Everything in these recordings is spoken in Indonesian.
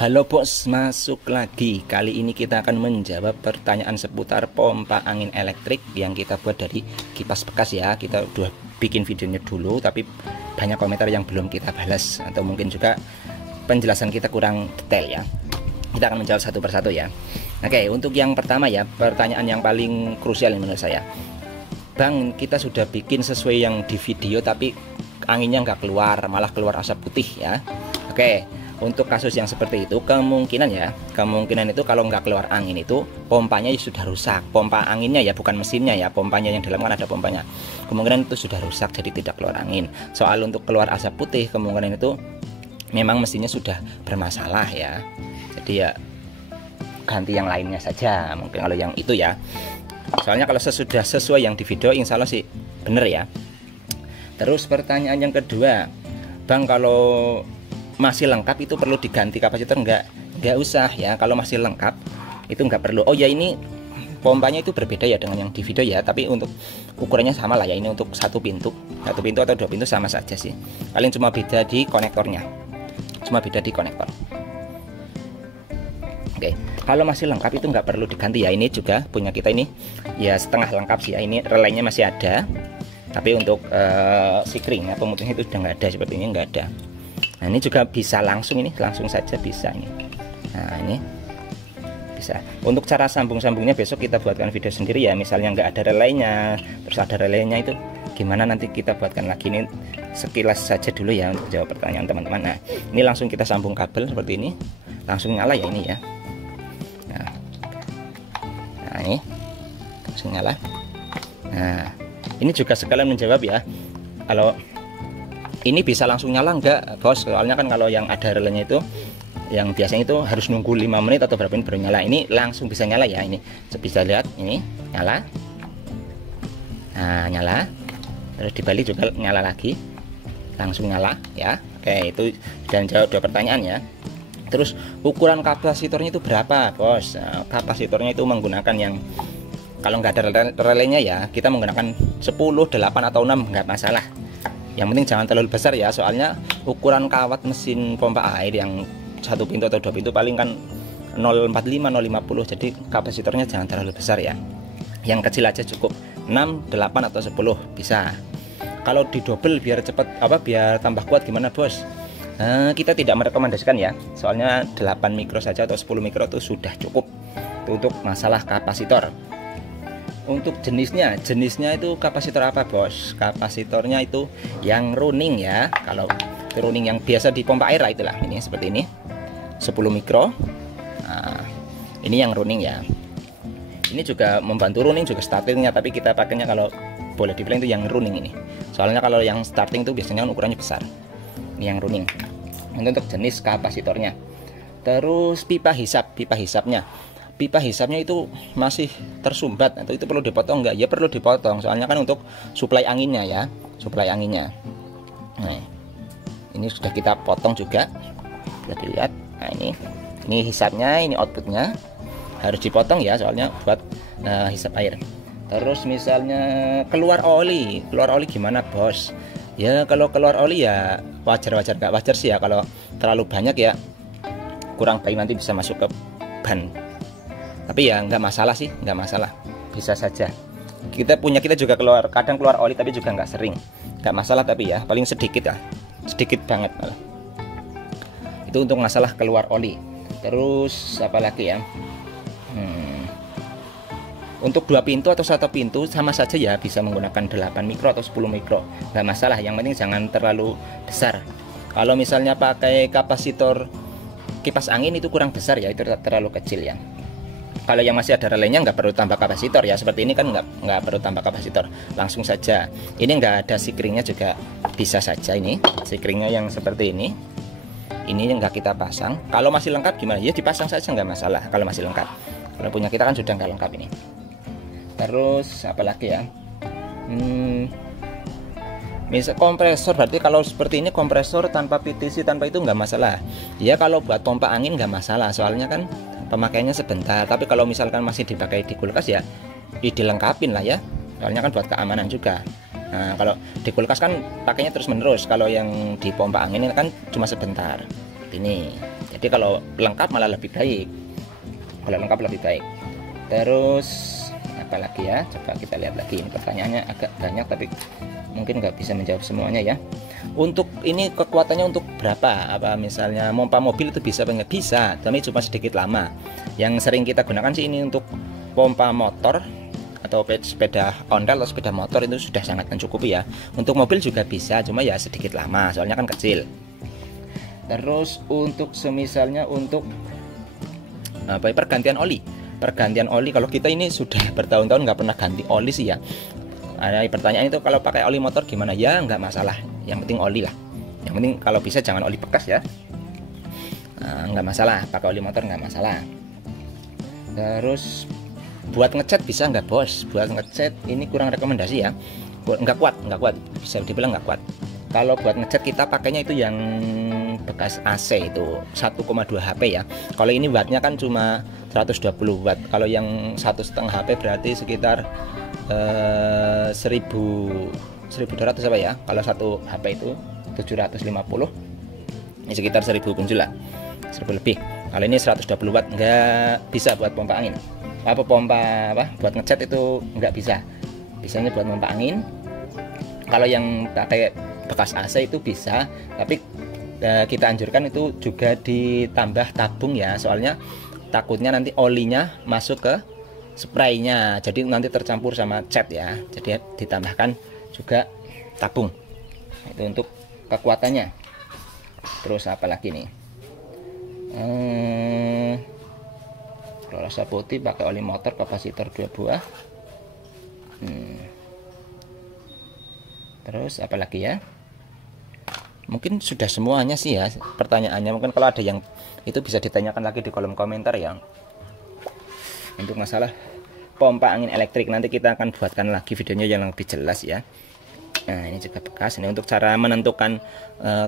Halo bos, masuk lagi. Kali ini kita akan menjawab pertanyaan seputar pompa angin elektrik yang kita buat dari kipas bekas ya. Kita udah bikin videonya dulu, tapi banyak komentar yang belum kita balas, atau mungkin juga penjelasan kita kurang detail ya. Kita akan menjawab satu persatu ya. Oke, untuk yang pertama ya, pertanyaan yang paling krusial menurut saya. Bang, kita sudah bikin sesuai yang di video, tapi anginnya nggak keluar, malah keluar asap putih ya. Oke, untuk kasus yang seperti itu kemungkinan itu kalau nggak keluar angin itu pompanya sudah rusak. Pompa anginnya ya, bukan mesinnya ya, pompanya yang dalam kan ada pompanya. Kemungkinan itu sudah rusak, jadi tidak keluar angin. Soal untuk keluar asap putih, kemungkinan itu memang mesinnya sudah bermasalah ya. Jadi ya ganti yang lainnya saja mungkin kalau yang itu ya. Soalnya kalau sudah sesuai yang di video, insya Allah sih bener ya. Terus pertanyaan yang kedua, Bang, kalau masih lengkap itu perlu diganti kapasitor? Nggak usah ya. Kalau masih lengkap itu nggak perlu. Oh ya, ini pompanya itu berbeda ya dengan yang di video ya, tapi untuk ukurannya sama lah ya. Ini untuk satu pintu atau 2 pintu sama saja sih, paling cuma beda di konektornya, Oke, kalau masih lengkap itu nggak perlu diganti ya. Ini juga punya kita ini ya setengah lengkap sih ya. Ini relaynya masih ada, tapi untuk sikring atau pemutihnya itu sudah nggak ada, seperti ini nggak ada. Nah, ini juga bisa langsung saja bisa ini. Nah, ini bisa. Untuk cara sambung-sambungnya besok kita buatkan video sendiri ya. Misalnya nggak ada relaynya, terus ada relaynya itu gimana, nanti kita buatkan lagi. Ini sekilas saja dulu ya untuk jawab pertanyaan teman-teman. Nah, ini langsung kita sambung kabel seperti ini, langsung nyala ya ini ya. Nah, ini langsung nyala. Nah, ini juga sekalian menjawab ya, kalau ini bisa langsung nyala enggak bos, soalnya kan kalau yang ada relaynya itu yang biasanya itu harus nunggu 5 menit atau berapa menit baru nyala. Ini langsung bisa nyala ya. Ini bisa lihat, ini nyala. Nah, nyala, terus dibalik juga nyala lagi, langsung nyala ya. Oke, itu dan jawab 2 pertanyaan ya. Terus ukuran kapasitornya itu berapa bos? Nah, kapasitornya itu menggunakan yang, kalau nggak ada relaynya ya, kita menggunakan 10, 8 atau 6 nggak masalah. Yang penting jangan terlalu besar ya, soalnya ukuran kawat mesin pompa air yang 1 pintu atau 2 pintu paling kan 0,45, 0,50, jadi kapasitornya jangan terlalu besar ya. Yang kecil aja cukup, 6, 8 atau 10 bisa. Kalau di double biar cepat biar tambah kuat gimana bos? Kita tidak merekomendasikan ya, soalnya 8 mikro saja atau 10 mikro itu sudah cukup. Itu untuk masalah kapasitor. Untuk jenisnya itu kapasitor apa bos? Kapasitornya itu yang running ya. Kalau running yang biasa di pompa air lah, itulah ini seperti ini 10 mikro. Nah, ini yang running ya. Ini juga membantu running juga startingnya, tapi kita pakainya kalau boleh dibilang itu yang running ini. Soalnya kalau yang starting itu biasanya ukurannya besar. Ini yang running. Untuk jenis kapasitornya. Terus pipa hisapnya. Pipa hisapnya itu masih tersumbat, atau itu perlu dipotong nggak? Ya perlu dipotong, soalnya kan untuk suplai anginnya ya, Nah, ini sudah kita potong juga, bisa dilihat. Nah, ini hisapnya, ini outputnya harus dipotong ya, soalnya buat hisap air. Terus misalnya keluar oli gimana bos? Ya kalau keluar oli ya wajar nggak wajar sih ya. Kalau terlalu banyak ya kurang baik, nanti bisa masuk ke ban. Tapi ya nggak masalah sih, bisa saja. Kita juga kadang keluar oli, tapi juga nggak sering, nggak masalah, tapi ya paling sedikit banget malah. Itu untuk masalah keluar oli. Terus apa lagi ya? Untuk 2 pintu atau 1 pintu sama saja ya, bisa menggunakan 8 mikro atau 10 mikro, nggak masalah. Yang penting jangan terlalu besar. Kalau misalnya pakai kapasitor kipas angin itu kurang besar ya, itu terlalu kecil ya. Kalau yang masih ada relaynya nggak perlu tambah kapasitor ya, seperti ini kan nggak perlu tambah kapasitor, langsung saja. Ini nggak ada sikringnya juga bisa saja. Ini sikringnya yang seperti ini nggak kita pasang. Kalau masih lengkap gimana ya, dipasang saja nggak masalah kalau masih lengkap. Kalau punya kita kan sudah nggak lengkap ini. Terus apa lagi ya? Misal kompresor, berarti kalau seperti ini kompresor tanpa PTC, tanpa itu nggak masalah ya. Kalau buat pompa angin nggak masalah, soalnya kan pemakaiannya sebentar. Tapi kalau misalkan masih dipakai di kulkas ya dilengkapin lah ya, soalnya kan buat keamanan juga. Nah, kalau di kulkas kan pakainya terus menerus, kalau yang di pompa angin ini kan cuma sebentar ini. Jadi kalau lengkap malah lebih baik. Kalau lengkap lebih baik. Terus apalagi ya, coba kita lihat lagi. Ini pertanyaannya agak banyak tapi mungkin nggak bisa menjawab semuanya ya. Untuk ini kekuatannya untuk berapa? Apa misalnya pompa mobil itu bisa apa nggak? Bisa, tapi cuma sedikit lama. Yang sering kita gunakan sih ini untuk pompa motor atau sepeda ondel atau sepeda motor, itu sudah sangat mencukupi ya. Untuk mobil juga bisa, cuma ya sedikit lama soalnya kan kecil. Terus untuk semisalnya untuk apa, pergantian oli, kalau kita ini sudah bertahun-tahun nggak pernah ganti oli sih ya. Ada pertanyaan itu kalau pakai oli motor gimana? Ya nggak masalah, yang penting oli lah. Yang penting kalau bisa jangan oli bekas ya. Nggak masalah, pakai oli motor nggak masalah. Terus buat ngecat bisa nggak bos? Buat ngecat ini kurang rekomendasi ya, nggak kuat, bisa dibilang nggak kuat. Kalau buat ngecat kita pakainya itu yang bekas AC itu 1,2 HP ya. Kalau ini wattnya kan cuma 120 watt. Kalau yang 1,5 HP berarti sekitar 1200 apa ya. Kalau 1 HP itu 750, ini sekitar 1000 punjul lah, 1000 lebih. Kalau ini 120 watt nggak bisa buat pompa angin. Buat ngecat itu nggak bisa. Bisanya buat pompa angin. Kalau yang pakai bekas AC itu bisa, tapi kita anjurkan itu juga ditambah tabung ya, soalnya takutnya nanti olinya masuk ke spraynya, jadi nanti tercampur sama cat ya. Jadi ditambahkan juga tabung. Itu untuk kekuatannya. Terus apa lagi nih? Rasa putih pakai oli motor, kapasitor 2 buah. Terus apa lagi ya? Mungkin sudah semuanya sih ya pertanyaannya. Mungkin kalau ada yang itu bisa ditanyakan lagi di kolom komentar ya. Untuk masalah pompa angin elektrik nanti kita akan buatkan lagi videonya yang lebih jelas ya. Nah ini juga bekas. Ini untuk cara menentukan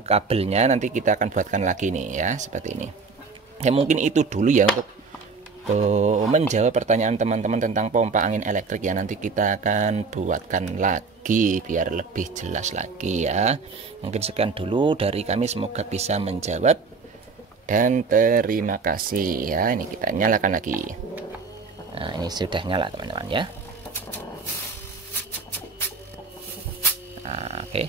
kabelnya nanti kita akan buatkan lagi nih ya, seperti ini. Ya mungkin itu dulu ya untuk menjawab pertanyaan teman-teman tentang pompa angin elektrik ya. Nanti kita akan buatkan lagi biar lebih jelas lagi ya. Mungkin sekian dulu dari kami, semoga bisa menjawab dan terima kasih ya. Ini kita nyalakan lagi. Nah ini sudah nyala teman-teman ya. Nah, oke.